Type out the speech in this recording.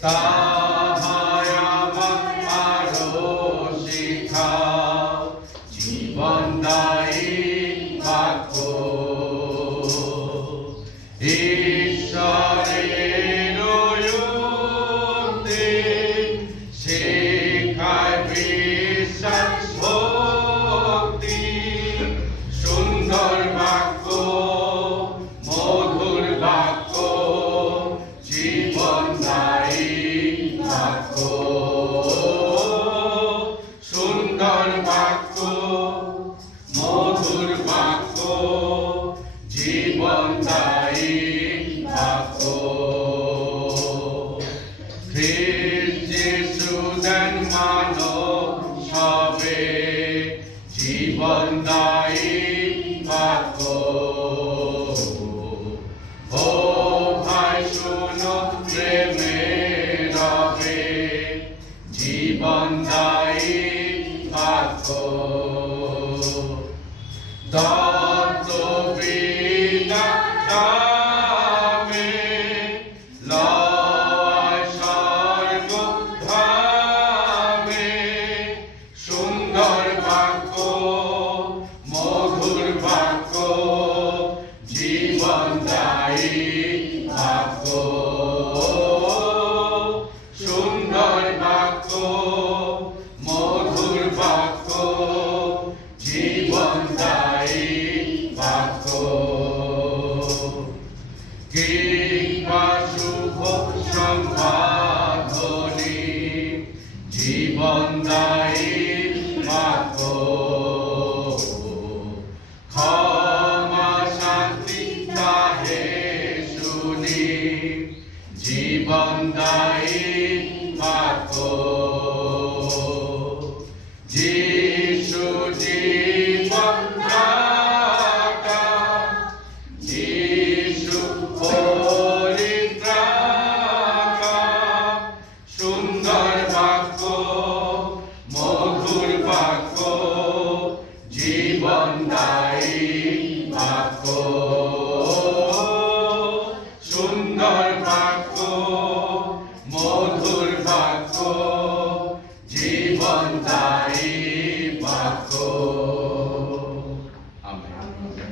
তাহাই আমায় আরো শিখাও জীবনদায়ী বাক্য। ঈশ্বরের উক্তি শেখায় বিশ্বাস ভক্তি। সুন্দর বাক্য, মধুর বাক্য, জীবনদায়ী বাক্য। সুন্দর বাক্য, মধুর বাক্য, জীবনদায়ী বাক্য। খ্রিস্ট যিশু দেন মানব সবে জীবনদায়ী বাক্য। ও ভাই শোনো প্রেমের রবে জীবনদায়ী বাক্য। দত্ত বিনা নামে লয় স্বর্গ ধামে। সুন্দর বাক্য, মধুর বাক্য, জীবনদায়ী বাক্য। সুন্দর বাক্য, মধুর বাক্য, জীবনদায়ী বাক্য। কিংবা শুভ সম্বাদনী জীবনদায়ী বাক্য। ক্ষমা শান্তি তাহে শুনি জীবনদায়ী